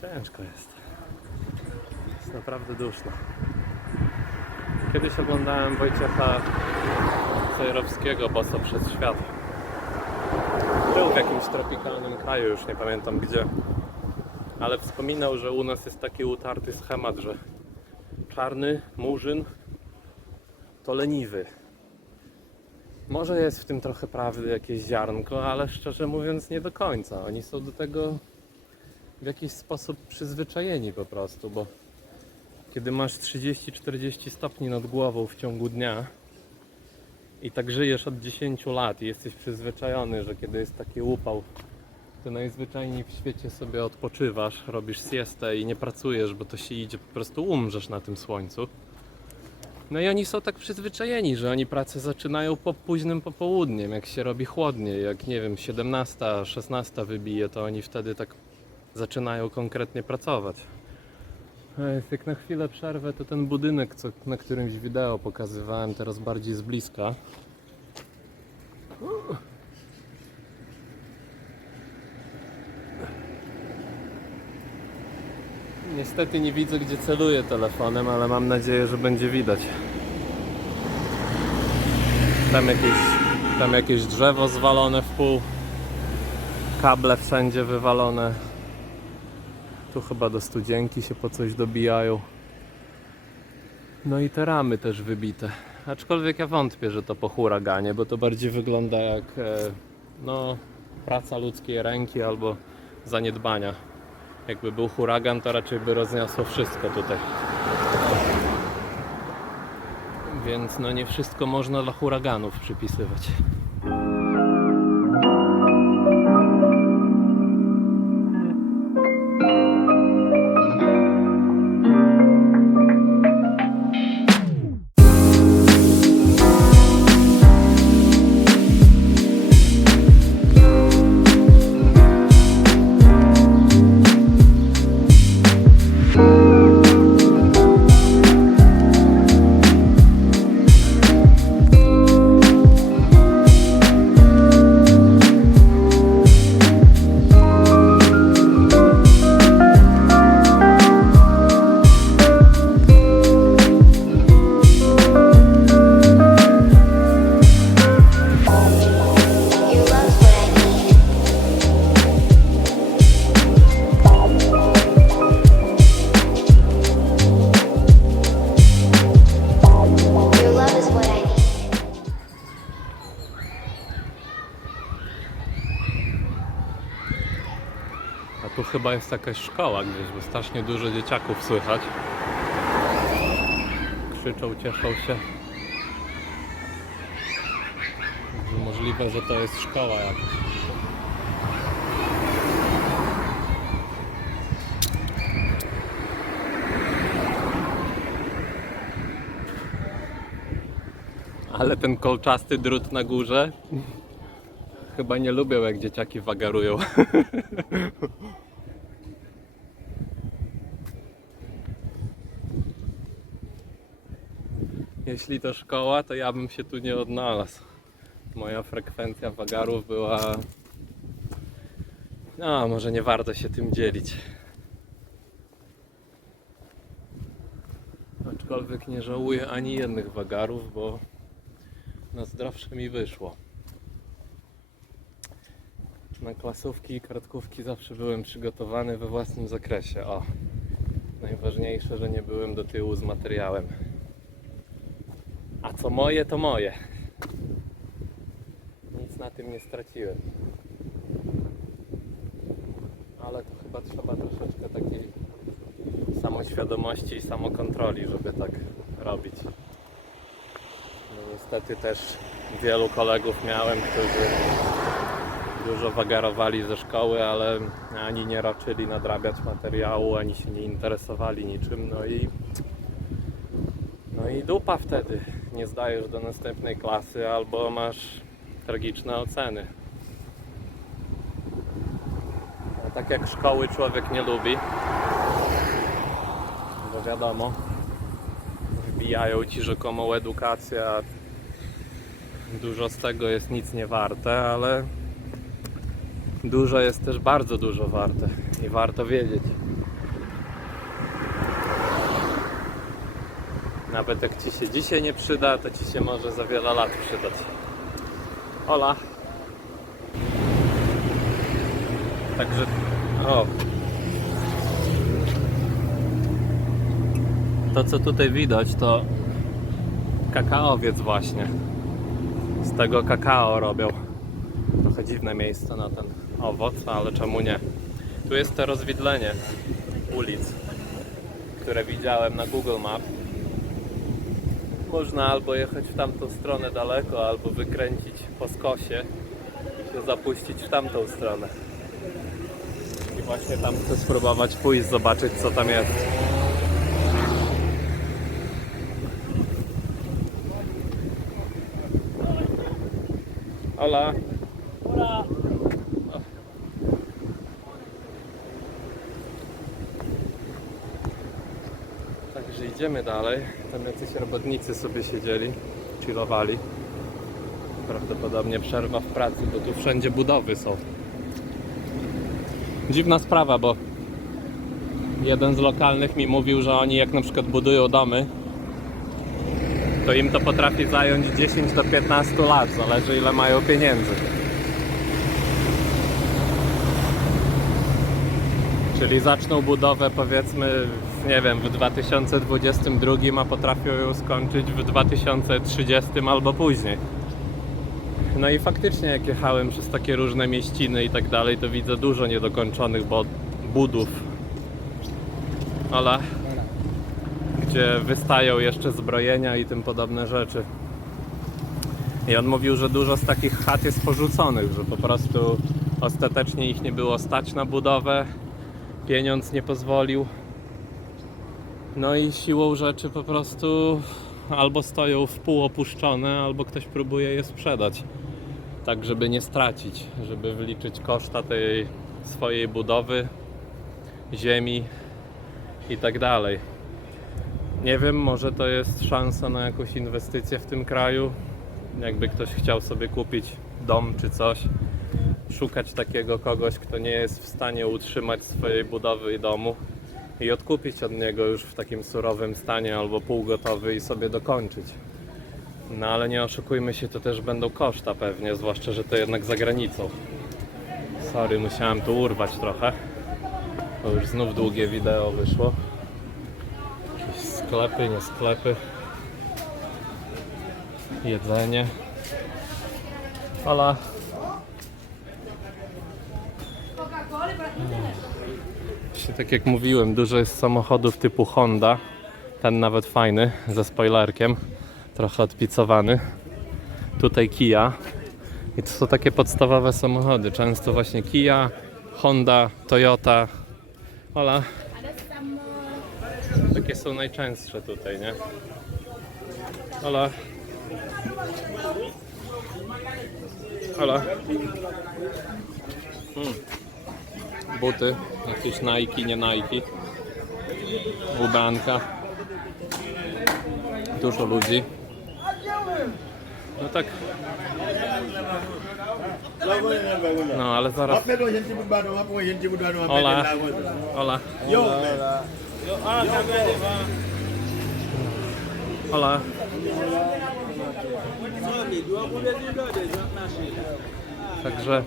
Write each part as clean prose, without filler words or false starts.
Ciężko jest. Jest naprawdę duszno. Kiedyś oglądałem Wojciecha Cejrowskiego, Boso przez świat. Żył w jakimś tropikalnym kraju, już nie pamiętam gdzie. Ale wspominał, że u nas jest taki utarty schemat, że czarny murzyn to leniwy. Może jest w tym trochę prawdy, jakieś ziarnko, ale szczerze mówiąc nie do końca. Oni są do tego w jakiś sposób przyzwyczajeni po prostu, bo kiedy masz 30-40 stopni nad głową w ciągu dnia i tak żyjesz od 10 lat i jesteś przyzwyczajony, że kiedy jest taki upał, to najzwyczajniej w świecie sobie odpoczywasz, robisz siestę i nie pracujesz, bo to się idzie, po prostu umrzesz na tym słońcu. No i oni są tak przyzwyczajeni, że oni pracę zaczynają po późnym popołudniem, jak się robi chłodniej, jak nie wiem, 17, 16 wybije, to oni wtedy tak zaczynają konkretnie pracować. Jak na chwilę przerwę, to ten budynek, co na którymś wideo pokazywałem, teraz bardziej z bliska. Niestety nie widzę, gdzie celuję telefonem, ale mam nadzieję, że będzie widać. Tam jakieś drzewo zwalone w pół, kable wszędzie wywalone. Tu chyba do studzienki się po coś dobijają. No i te ramy też wybite. Aczkolwiek ja wątpię, że to po huraganie, bo to bardziej wygląda jak no, praca ludzkiej ręki albo zaniedbania. Jakby był huragan, to raczej by rozniosło wszystko tutaj. Więc no nie wszystko można dla huraganów przypisywać. A tu chyba jest jakaś szkoła gdzieś, bo strasznie dużo dzieciaków słychać. Krzyczą, cieszą się. Możliwe, że to jest szkoła jakaś. Ale ten kolczasty drut na górze chyba nie lubią, jak dzieciaki wagarują. Jeśli to szkoła, to ja bym się tu nie odnalazł. Moja frekwencja wagarów była... No, może nie warto się tym dzielić. Aczkolwiek nie żałuję ani jednych wagarów, bo na zdrowsze mi wyszło. Na klasówki i kartkówki zawsze byłem przygotowany we własnym zakresie. O, najważniejsze, że nie byłem do tyłu z materiałem. A co moje, to moje. Nic na tym nie straciłem. Ale to chyba trzeba troszeczkę takiej samoświadomości i samokontroli, żeby tak robić. No niestety też wielu kolegów miałem, którzy dużo wagarowali ze szkoły, ale ani nie raczyli nadrabiać materiału, ani się nie interesowali niczym. No i dupa wtedy. Nie zdajesz do następnej klasy albo masz tragiczne oceny. A tak jak szkoły człowiek nie lubi, bo wiadomo, wbijają ci rzekomą edukację, a dużo z tego jest nic nie warte, ale dużo jest też bardzo dużo warte i warto wiedzieć, Nawet jak ci się dzisiaj nie przyda, to ci się może za wiele lat przydać. Hola! Także... O! To co tutaj widać to kakaowiec właśnie. Z tego kakao robią. Trochę dziwne miejsce na ten owoc, ale czemu nie? Tu jest to rozwidlenie ulic, które widziałem na Google Map. Można albo jechać w tamtą stronę daleko, albo wykręcić po skosie i się zapuścić w tamtą stronę. I właśnie tam chcę spróbować pójść, zobaczyć co tam jest. Hola! Hola. Także idziemy dalej. Tam jacyś robotnicy sobie siedzieli, chillowali. Prawdopodobnie przerwa w pracy, bo tu wszędzie budowy są. Dziwna sprawa, bo jeden z lokalnych mi mówił, że oni jak na przykład budują domy, to im to potrafi zająć 10 do 15 lat, zależy ile mają pieniędzy. Czyli zaczną budowę powiedzmy, nie wiem, w 2022, a potrafią ją skończyć w 2030 albo później. No i faktycznie jak jechałem przez takie różne mieściny i tak dalej, to widzę dużo niedokończonych budów. Ale gdzie wystają jeszcze zbrojenia i tym podobne rzeczy. I on mówił, że dużo z takich chat jest porzuconych, że po prostu ostatecznie ich nie było stać na budowę, pieniądz nie pozwolił. No i siłą rzeczy po prostu albo stoją w pół opuszczone, albo ktoś próbuje je sprzedać. Tak, żeby nie stracić, żeby wyliczyć koszta tej swojej budowy, ziemi i tak dalej. Nie wiem, może to jest szansa na jakąś inwestycję w tym kraju. Jakby ktoś chciał sobie kupić dom czy coś, szukać takiego kogoś, kto nie jest w stanie utrzymać swojej budowy i domu i odkupić od niego już w takim surowym stanie albo półgotowy i sobie dokończyć. No ale nie oszukujmy się, to też będą koszta pewnie, zwłaszcza, że to jednak za granicą. Sorry, musiałem tu urwać trochę, bo już znów długie wideo wyszło. Jakieś sklepy, nie sklepy. Jedzenie. Hola. Właśnie tak jak mówiłem, dużo jest samochodów typu Honda. Ten nawet fajny, ze spoilerkiem. Trochę odpicowany. Tutaj Kia. I to są takie podstawowe samochody. Często właśnie Kia, Honda, Toyota. Hola. Takie są najczęstsze tutaj, nie? Hola. Hola. Buty. Jakieś Nike, nie Nike. Ubranka. Dużo ludzi. No tak. No ale zaraz. Hola. Hola. Hola. Także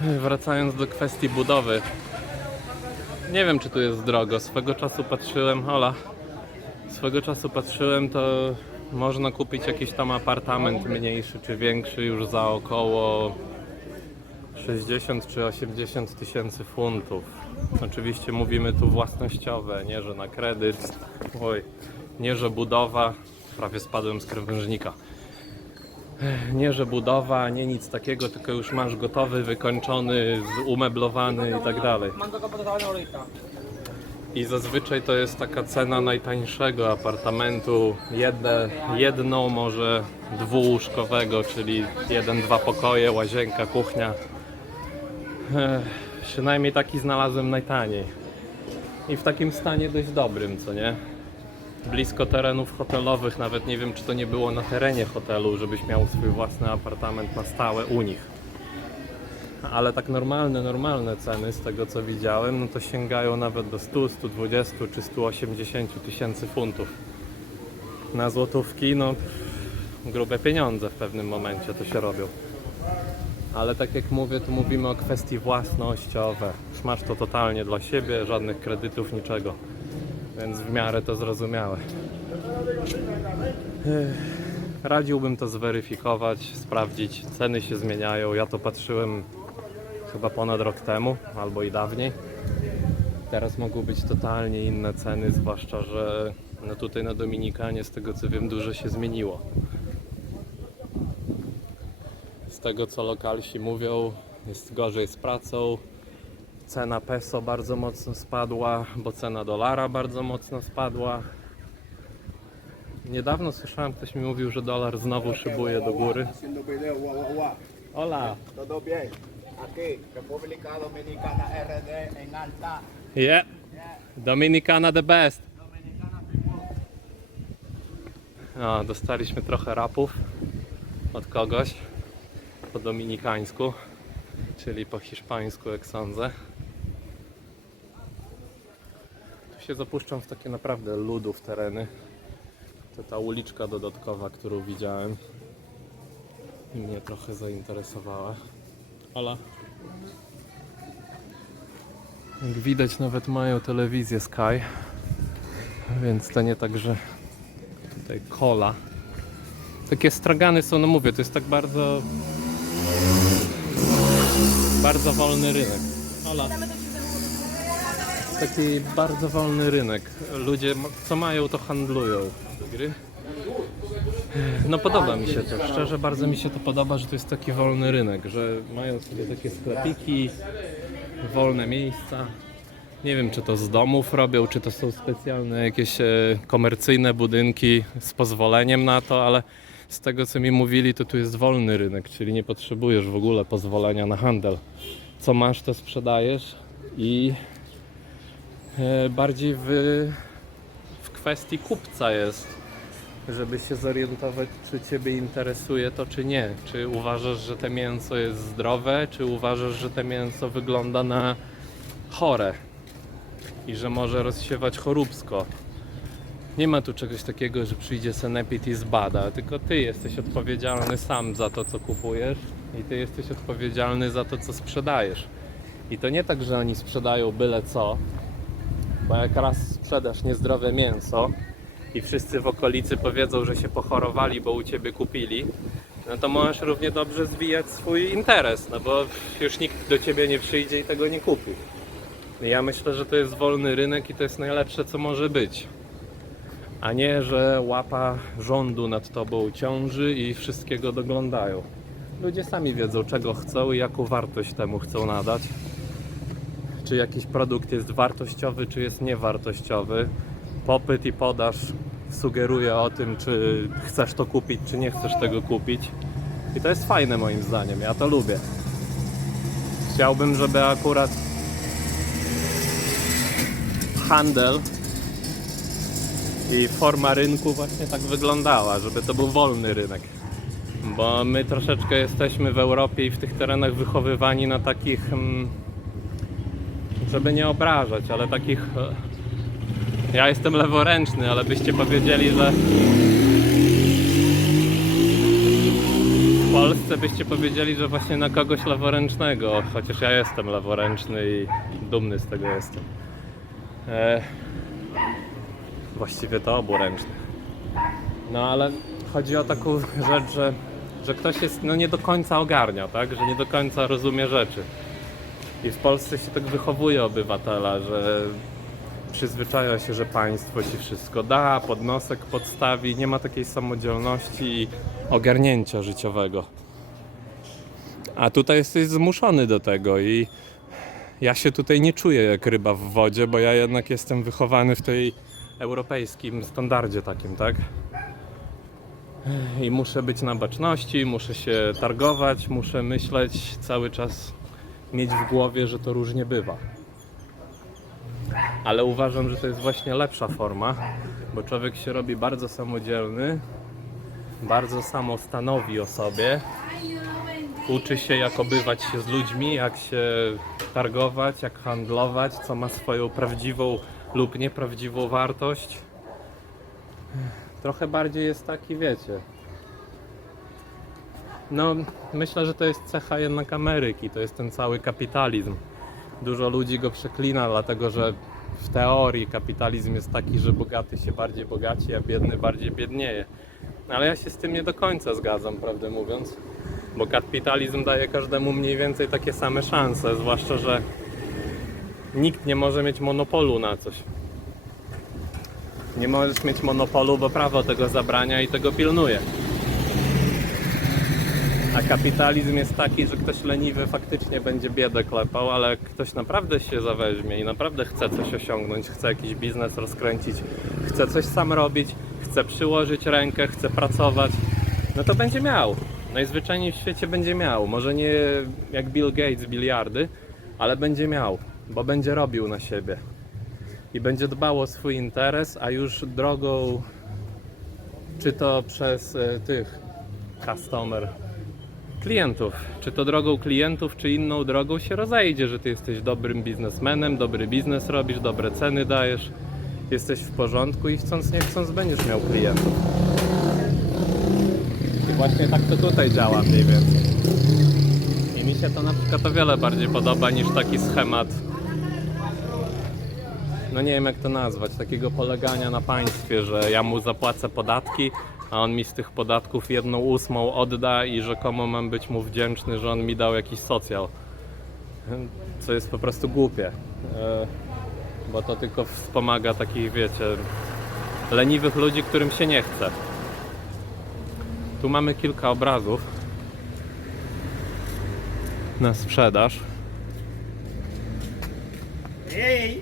wracając do kwestii budowy, nie wiem czy tu jest drogo. Swego czasu patrzyłem, to można kupić jakiś tam apartament mniejszy czy większy już za około 60 czy 80 tysięcy funtów. Oczywiście mówimy tu własnościowe, nie że na kredyt, nie że budowa, prawie spadłem z krawężnika. Nie że budowa, nie nic takiego, tylko już masz gotowy, wykończony, umeblowany i tak dalej. I zazwyczaj to jest taka cena najtańszego apartamentu, jedno może dwułóżkowego, czyli 1-2 pokoje, łazienka, kuchnia. Przynajmniej taki znalazłem najtaniej. I w takim stanie dość dobrym, co nie? Blisko terenów hotelowych, nawet nie wiem czy to nie było na terenie hotelu, żebyś miał swój własny apartament na stałe u nich. Ale tak normalne ceny z tego co widziałem, no to sięgają nawet do 100, 120 czy 180 tysięcy funtów. Na złotówki, no grube pieniądze w pewnym momencie to się robią. Ale tak jak mówię, to mówimy o kwestii własnościowe. Już masz to totalnie dla siebie, żadnych kredytów, niczego. Więc w miarę to zrozumiałe. Radziłbym to zweryfikować, sprawdzić. Ceny się zmieniają. Ja to patrzyłem chyba ponad rok temu, albo i dawniej. Teraz mogą być totalnie inne ceny, zwłaszcza, że no tutaj na Dominikanie, z tego co wiem, dużo się zmieniło. Z tego co lokalsi mówią, jest gorzej z pracą. Cena peso bardzo mocno spadła, bo cena dolara bardzo mocno spadła. Niedawno słyszałem, ktoś mi mówił, że dolar znowu szybuje do góry. Haciendo video, guau, guau, guau. Hola! Todo bien. Aquí, República Dominicana RD en alta. Yeah! Dominicana the best! No, dostaliśmy trochę rapów od kogoś po dominikańsku, czyli po hiszpańsku, jak sądzę. Tu się zapuszczam w takie naprawdę ludów tereny. To ta uliczka dodatkowa, którą widziałem i mnie trochę zainteresowała. Hola! Jak widać, nawet mają telewizję Sky, więc to nie tak, że tutaj kola. Takie stragany są, no mówię, to jest tak bardzo wolny rynek. Hola! Taki bardzo wolny rynek. Ludzie co mają, to handlują. Gry. No podoba mi się to, szczerze bardzo mi się to podoba, że to jest taki wolny rynek, że mają sobie takie sklepiki, wolne miejsca. Nie wiem, czy to z domów robią, czy to są specjalne jakieś komercyjne budynki z pozwoleniem na to, ale z tego co mi mówili, to tu jest wolny rynek, czyli nie potrzebujesz w ogóle pozwolenia na handel. Co masz, to sprzedajesz i bardziej w kwestii kupca jest, żeby się zorientować, czy Ciebie interesuje to, czy nie. Czy uważasz, że to mięso jest zdrowe, czy uważasz, że to mięso wygląda na chore i że może rozsiewać choróbsko. Nie ma tu czegoś takiego, że przyjdzie sanepid i zbada, tylko Ty jesteś odpowiedzialny sam za to, co kupujesz i Ty jesteś odpowiedzialny za to, co sprzedajesz. I to nie tak, że oni sprzedają byle co, bo jak raz sprzedasz niezdrowe mięso i wszyscy w okolicy powiedzą, że się pochorowali, bo u Ciebie kupili, no to możesz równie dobrze zwijać swój interes, no bo już nikt do Ciebie nie przyjdzie i tego nie kupi. Ja myślę, że to jest wolny rynek i to jest najlepsze, co może być. A nie, że łapa rządu nad Tobą ciąży i wszystkiego doglądają. Ludzie sami wiedzą, czego chcą i jaką wartość temu chcą nadać. Czy jakiś produkt jest wartościowy, czy jest niewartościowy. Popyt i podaż sugeruje o tym, czy chcesz to kupić, czy nie chcesz tego kupić. I to jest fajne moim zdaniem, ja to lubię. Chciałbym, żeby akurat handel i forma rynku właśnie tak wyglądała, żeby to był wolny rynek. Bo my troszeczkę jesteśmy w Europie i w tych terenach wychowywani na takich, żeby nie obrażać, ale takich... Ja jestem leworęczny, ale byście powiedzieli, że w Polsce byście powiedzieli, że właśnie na kogoś leworęcznego, chociaż ja jestem leworęczny i dumny z tego jestem. Właściwie to oburęczny. No ale chodzi o taką rzecz, że ktoś jest, no nie do końca ogarnia, tak? Że nie do końca rozumie rzeczy. I w Polsce się tak wychowuje obywatela, że przyzwyczaja się, że państwo ci wszystko da, podnosek podstawi, nie ma takiej samodzielności i ogarnięcia życiowego. A tutaj jesteś zmuszony do tego i ja się tutaj nie czuję jak ryba w wodzie, bo ja jednak jestem wychowany w tej europejskim standardzie takim, tak? I muszę być na baczności, muszę się targować, muszę myśleć cały czas, mieć w głowie, że to różnie bywa. Ale uważam, że to jest właśnie lepsza forma, bo człowiek się robi bardzo samodzielny, bardzo samo stanowi o sobie Uczy się, jak obywać się z ludźmi, jak się targować, jak handlować, co ma swoją prawdziwą lub nieprawdziwą wartość. Trochę bardziej jest taki, wiecie. No, myślę, że to jest cecha jednak Ameryki, to jest ten cały kapitalizm. Dużo ludzi go przeklina, dlatego że w teorii kapitalizm jest taki, że bogaty się bardziej bogaci, a biedny bardziej biednieje. Ale ja się z tym nie do końca zgadzam, prawdę mówiąc. Bo kapitalizm daje każdemu mniej więcej takie same szanse, zwłaszcza, że nikt nie może mieć monopolu na coś. Nie możesz mieć monopolu, bo prawo tego zabrania i tego pilnuje. A kapitalizm jest taki, że ktoś leniwy faktycznie będzie biedę klepał, ale jak ktoś naprawdę się zaweźmie i naprawdę chce coś osiągnąć, chce jakiś biznes rozkręcić, chce coś sam robić, chce przyłożyć rękę, chce pracować, no to będzie miał. Najzwyczajniej w świecie będzie miał. Może nie jak Bill Gates biliardy, ale będzie miał, bo będzie robił na siebie. I będzie dbał o swój interes, a już drogą, czy to przez tych klientów, czy to drogą klientów, czy inną drogą się rozejdzie, że ty jesteś dobrym biznesmenem, dobry biznes robisz, dobre ceny dajesz, jesteś w porządku i chcąc nie chcąc będziesz miał klientów. I właśnie tak to tutaj działa mniej więcej. I mi się to na przykład o wiele bardziej podoba niż taki schemat, no nie wiem jak to nazwać, takiego polegania na państwie, że ja mu zapłacę podatki, a on mi z tych podatków 1/8 odda i rzekomo mam być mu wdzięczny, że on mi dał jakiś socjal. Co jest po prostu głupie. Bo to tylko wspomaga takich, wiecie, leniwych ludzi, którym się nie chce. Tu mamy kilka obrazów na sprzedaż. Hey.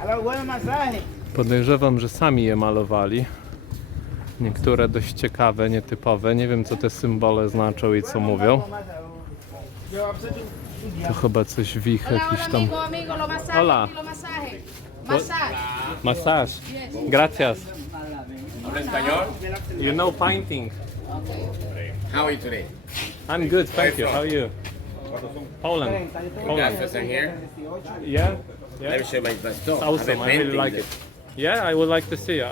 Hello, buen masaje. Podejrzewam, że sami je malowali. Niektóre dość ciekawe, nietypowe. Nie wiem, co te symbole znaczą i co mówią. To chyba coś w ich jakiś tam... Amigo, lo masaje, Hola. lo masaje. Masaje. Masaż. Gracias. ¿Habla español? You know painting. How are you today? I'm good, thank you. How are you? Poland. You Poland. guys present here? Yeah? Let Yeah? me show you my store. It's awesome. I really like it. Yeah, I would like to see.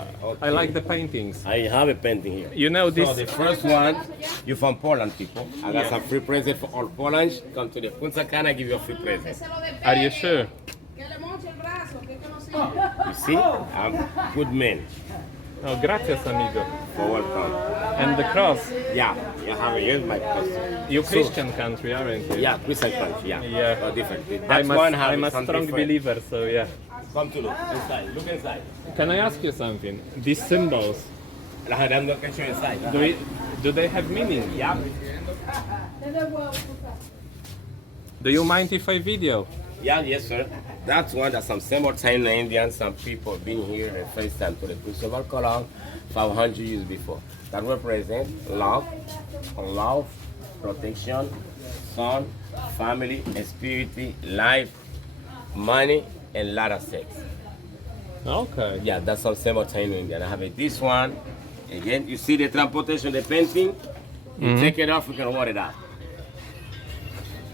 I like the paintings. I have a painting here. You know So this... the first one, you're from Poland, people. I got some free present for all Poland. Come to the Punta Cana, give you a free present. Se lo despegue, Are you sure? Que le moche el brazo, que no sirve. You see? I'm good man. Oh, gracias, amigo. For welcome. And the cross. Yeah, you have here's my custom. You Christian country, aren't you? Yeah, Christian country, yeah. Yeah. Oh, different. That one has I'm a something strong different. believer, so yeah. Come to look inside. Look inside. Can I ask you something? These symbols, I'm not going to show you inside. do they have meaning? Yeah. Do you mind if I video? Yeah, yes, sir. That's one that some simultaneous Indians, some people been here the first time to the Crucible Column 500 years before. That represent love, protection, son, family, spirituality, life, money, and lot of sex. Okay. Yeah, that's some simultaneous Indian. I have this one. Again, you see the transportation, the painting. You take it off, you can roll it out.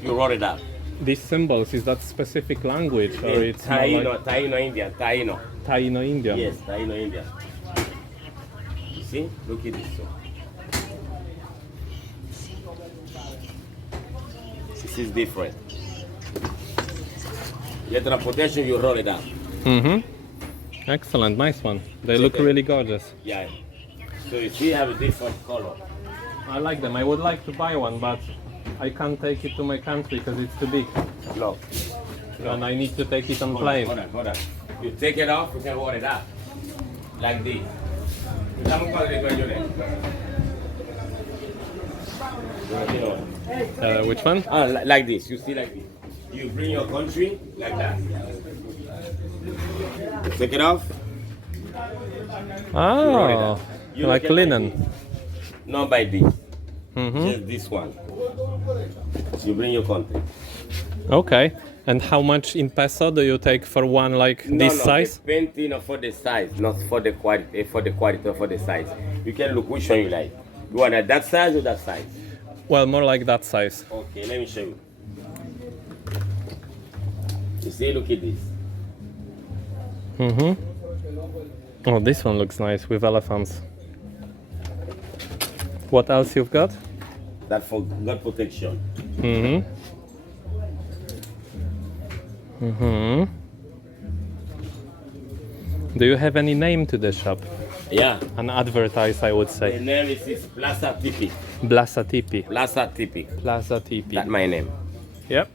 You roll it out. These symbols, is that specific language or it's more Taino, like Taino Indian, Taino. Taino Indian? Yes, Taino Indian. You see? Look at this. This is different. Your transportation, you roll it out. Mm-hmm. Excellent, nice one. They look Okay. really gorgeous. Yeah. So you see, have a different color. I like them. I would like to buy one, but I can't take it to my country because it's too big. No. And I need to take it on Hold on, plane. hold on. You take it off, you can roll it out. Like this. Estamos cuadriculando. Which one? Like this. You see, like this. You bring your country like that. Take it off. Oh, You like look at linen. Not by this. Mm-hmm. Just this one. You bring your country. Okay. And how much in peso do you take for one like this size? Depending for the size, not for the quality, for the quality or for the size. You can look which one you like. You want at that size or that size? Well, more like that size. Okay, let me show you. You see, look at this. Mm-hmm. Oh, this one looks nice with elephants. What else you've got? That for God protection. Mm-hmm. Mm-hmm. Do you have any name to the shop? Yeah. An advertise, I would The say. name is Plaza Tipi. Blasa Tipi. Plaza Tipi. Plaza Tipi. That's my name. Yep.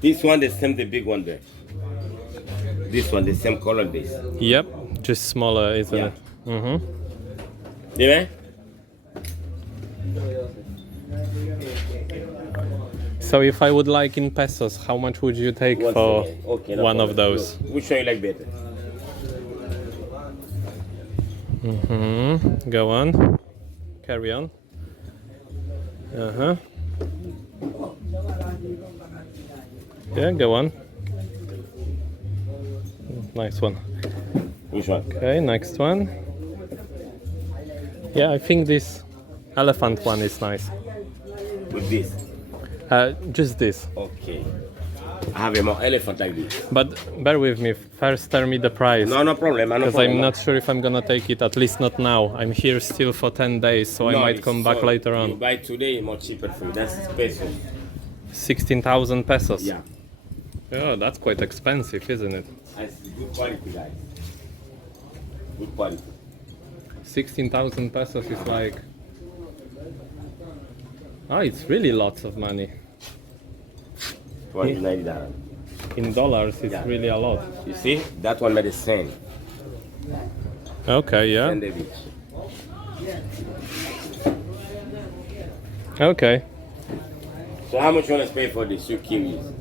This one, the same, the big one there. This one, the same color this. Yep. Just smaller, isn't Yeah. it? Mm-hmm. Yeah. So if I would like in pesos, how much would you take Once for again. Okay, no one of problem. those? Look, which one you like better? Mm-hmm. Go on. Carry on. Uh-huh. Yeah, go on. Nice one. Which one? Okay, next one. Yeah, I think this elephant one is nice. With this. Just this. Okay. I have a more elephant like this. But bear with me. First, tell me the price. No problem. No Because problem. I'm not sure if I'm gonna take it, at least not now. I'm here still for 10 days, so I No, might it's come back so- later You on. buy today, more cheaper for you. That's pesos. 16,000 pesos. Yeah. Oh, that's quite expensive, isn't it? That's good quality, guys. Good quality. 16,000 pesos is like... Oh, it's really lots of money. $290. In dollars, it's Yeah. really a lot. You see? That one made the sand. Okay, yeah. Sand the beach. Okay. So how much you want to pay for this? You kiwis.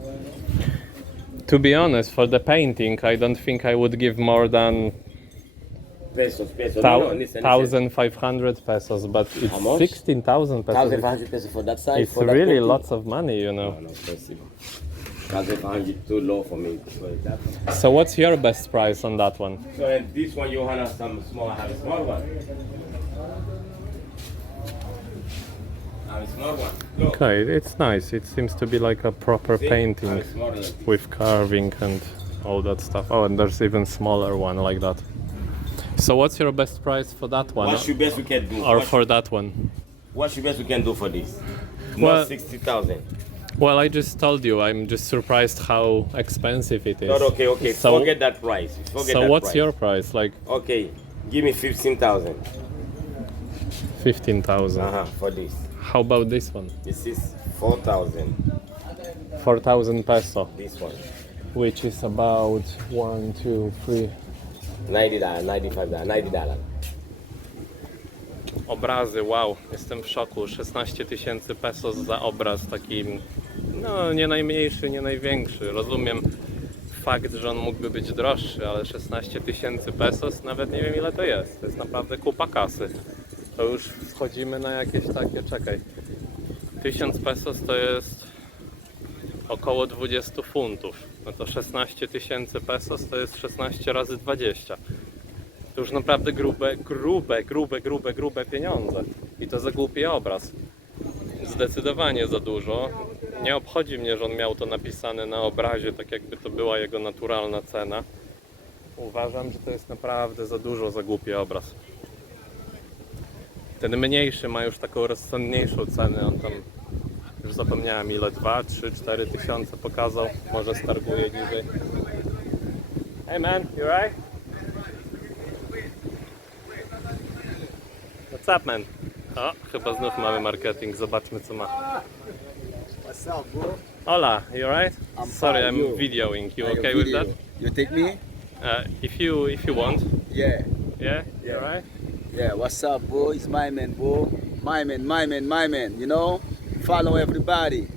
To be honest, for the painting, I don't think I would give more than Pesos. No, listen. 1,500 pesos, but How it's much? 16,000 pesos. 1,500 pesos for that size. It's for that really painting? lots of money, you know. No, possible. 1,500 too low for me. For that one. So what's your best price on that one? So and this one, you have some small. I have a small one. I have a small one. Look. Okay, it's nice. It seems to be like a proper See? I painting have a smaller one. with carving and all that stuff. Oh, and there's even smaller one like that. So what's your best price for that one? What's the best we can do? Or for that one? What's the best we can do for this? Well- Not 60,000. Well, I just told you, I'm just surprised how expensive it is. Not okay. So, Forget that price. Forget so that what's price. your price? Like Okay, give me 15,000. 15,000. For this. How about this one? This is 4,000. 4,000 peso, This one. which is about 1, 2, 3. $90, $95, $90. Obrazy, wow, jestem w szoku. 16 tysięcy pesos za obraz taki, no nie najmniejszy, nie największy. Rozumiem fakt, że on mógłby być droższy, ale 16 tysięcy pesos, nawet nie wiem ile to jest. To jest naprawdę kupa kasy. To już wchodzimy na jakieś takie, czekaj. 1000 pesos to jest około 20 funtów. No to 16 tysięcy pesos to jest 16 razy 20. To już naprawdę grube pieniądze. I to za głupi obraz. Zdecydowanie za dużo. Nie obchodzi mnie, że on miał to napisane na obrazie, tak jakby to była jego naturalna cena. Uważam, że to jest naprawdę za dużo za głupi obraz. Ten mniejszy ma już taką rozsądniejszą cenę. On tam, już zapomniałem ile, 2, 3, 4 tysiące pokazał. Może starguje niżej. Hey man, you right? What's up, man? O, chyba znów mamy marketing. Zobaczmy, co ma. What's up, bro? Hola, you alright? I'm Sorry, fine, I'm you? videoing. You Like a okay with video. that? You take me? If you want. Yeah. Yeah? You alright? Yeah, what's up, bro? It's my man, bro. My man, you know? Follow everybody.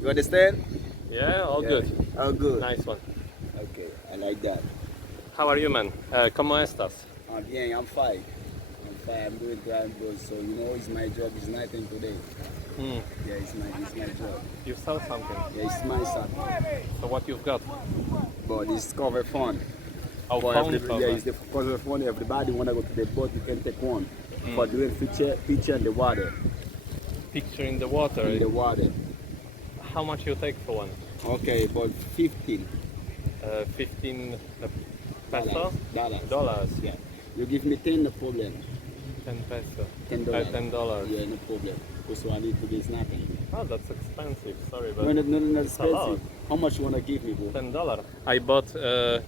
You understand? Yeah, all good. Oh, good. Nice one. Okay, I like that. How are you, man? ¿Cómo estás? Bien, I'm fine. I'm doing grand, bro. So, you know, it's my job. It's nothing today. Hmm. Yeah, it's my job. You sell something. Yeah, it's my son. So what you've got? But it's cover fun. Oh, For phone every- cover. Yeah, it's the cover fun. Everybody wanna go to the boat, you can take one. for doing picture in the water. Picture in the water. In the water. How much you take for one? Okay, about 15 15 peso? dollars. Dollars. Yeah. You give me 10, no problem. 10 peso. $10. $10. Yeah, no problem. Because I need to do nothing. Oh, that's expensive. Sorry, but No, not it's a lot. expensive. How much you wanna give me, bro? $10. I bought a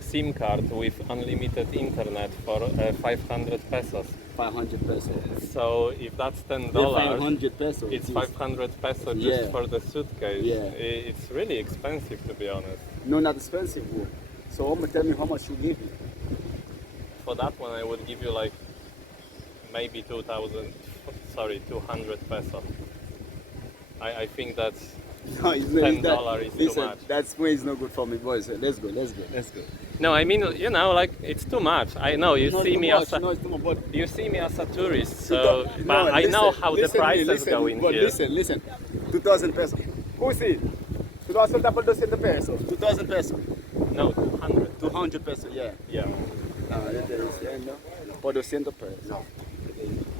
SIM card with unlimited internet for 500 pesos. 500 pesos. So if that's $10, Yeah, 500 pesos. it's 500 pesos just Yeah. for the suitcase. Yeah. It's really expensive, to be honest. No, not expensive, bro. So tell me how much you give me. For that one, I would give you like maybe 200 pesos. I think that's No, it's $10 is too listen, much. that way is not good for me, boys. Let's go. no. I mean, you know, like it's too much. I know you Not see too me much, as a, no, it's too much, but you see me as a tourist, so No, but I know listen, how the listen, prices listen, go in but here. Listen. 2,000 pesos. Who see? 2,000 double 200 pesos. 2,000 pesos. No, 200. 200 pesos, yeah. Yeah. Por 200 pesos. No.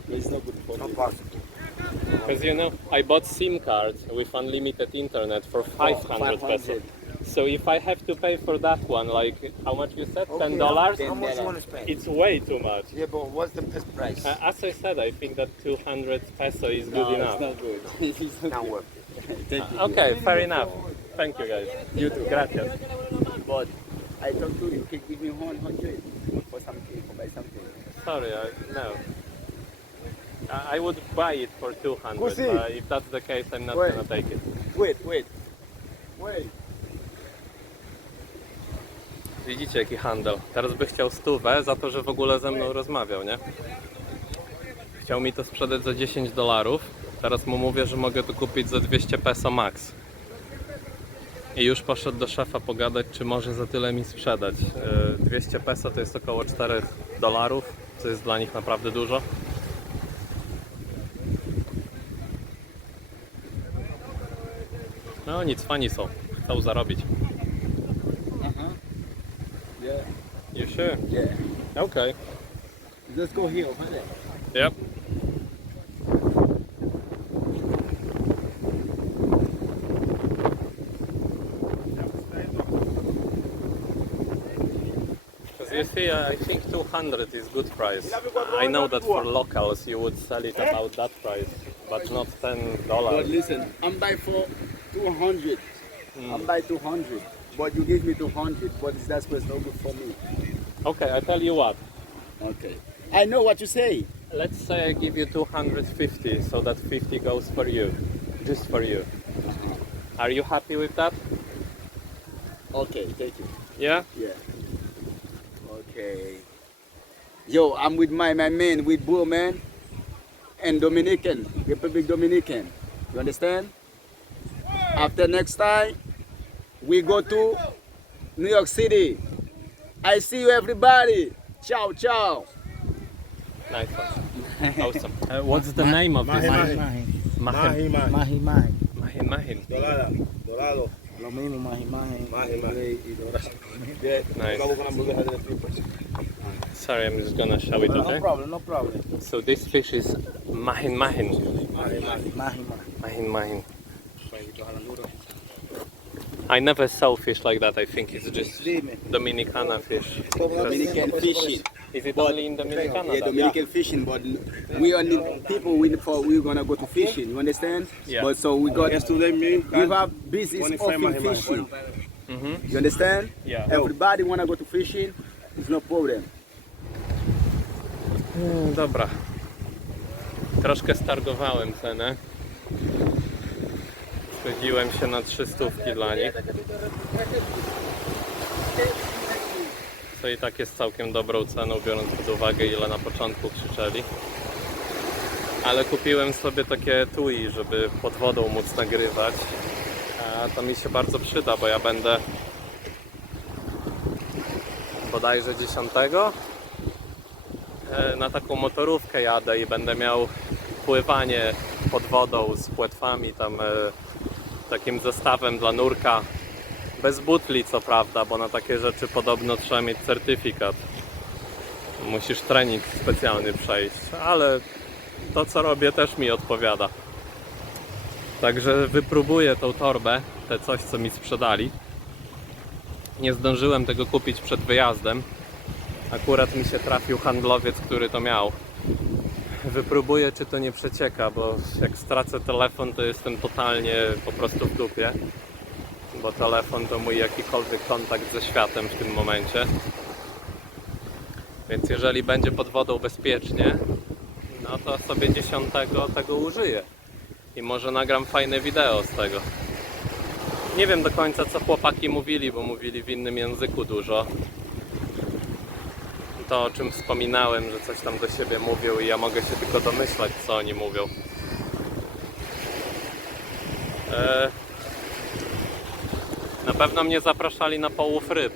It's not good for me. Because you know, I bought SIM cards with unlimited internet for 500 pesos. So if I have to pay for that one, like how much you said, $10? How much you wanna spend? It's way too much. Yeah, but what's the best price? As I said, I think that 200 peso is good No, enough. it's not good. It's not Not good. worth it. Thank you. Okay, fair enough. Thank you guys. You too. Gracias. But I told you, you can give me 100 for something, for buy something. Sorry, no. I would buy it for 200, Kusi. but if that's the case, I'm not Wait. gonna take it. Wait. Widzicie jaki handel. Teraz by chciał 100 za to, że w ogóle ze mną rozmawiał, nie? Chciał mi to sprzedać za $10. Teraz mu mówię, że mogę to kupić za 200 peso max. I już poszedł do szefa pogadać, czy może za tyle mi sprzedać. 200 peso to jest około $4, co jest dla nich naprawdę dużo. No nic, fani są. Chcą zarobić. Yeah. You sure? Yeah. Okay. Let's go here, over there. Yep. Because you see, I think 200 is good price. I know that for locals you would sell it about that price, but not But $10. listen, I'm buy for 200. I'm buy 200. But you give me 200, but that's what's no good for me. Okay, I tell you what. Okay. I know what you say. Let's say I give you 250, so that 50 goes for you, just for you. Are you happy with that? Okay, thank you. Yeah? Yeah. Okay. Yo, I'm with my man, with Bro, man. And Dominican, Republic Dominican. You understand? After next time, we go to New York City. I see you, everybody. Ciao, ciao. Nice one. Awesome. What's the name of this? Mahi. Mahin. Mahi. Mahin. Mahin. Dorado. Lo mismo, mahi. Nice. Sorry, I'm just gonna show it, okay? No problem. So this fish is Mahin. Mahin. Mahi. Mahin. I never saw fish like that. I think it's just Dominicana fish. Dominican fishing. Is it only in Dominicana? Yeah, then? Dominican fishing, but we are the people we're gonna go to fishing. You understand? Yeah. But so we got Yesterday, me, we have business off in fishing. Mhm. You understand? Yeah. Everybody wanna go to fishing. It's no problem. Dobra. Troszkę stargowałem cenę. Zgodziłem się na 300 dla nich. Co i tak jest całkiem dobrą ceną, biorąc pod uwagę, ile na początku krzyczeli. Ale kupiłem sobie takie tui, żeby pod wodą móc nagrywać. A to mi się bardzo przyda, bo ja będę bodajże 10 na taką motorówkę jadę i będę miał pływanie pod wodą z płetwami, tam takim zestawem dla nurka. Bez butli co prawda, bo na takie rzeczy podobno trzeba mieć certyfikat. Musisz trening specjalny przejść, ale to co robię też mi odpowiada. Także wypróbuję tą torbę, te coś co mi sprzedali. Nie zdążyłem tego kupić przed wyjazdem. Akurat mi się trafił handlowiec, który to miał. Wypróbuję, czy to nie przecieka, bo jak stracę telefon, to jestem totalnie po prostu w dupie. Bo telefon to mój jakikolwiek kontakt ze światem w tym momencie. Więc jeżeli będzie pod wodą bezpiecznie, no to sobie 10 tego użyję. I może nagram fajne wideo z tego. Nie wiem do końca co chłopaki mówili, bo mówili w innym języku dużo. To o czym wspominałem, że coś tam do siebie mówią i ja mogę się tylko domyślać co oni mówią. Na pewno mnie zapraszali na połów ryb.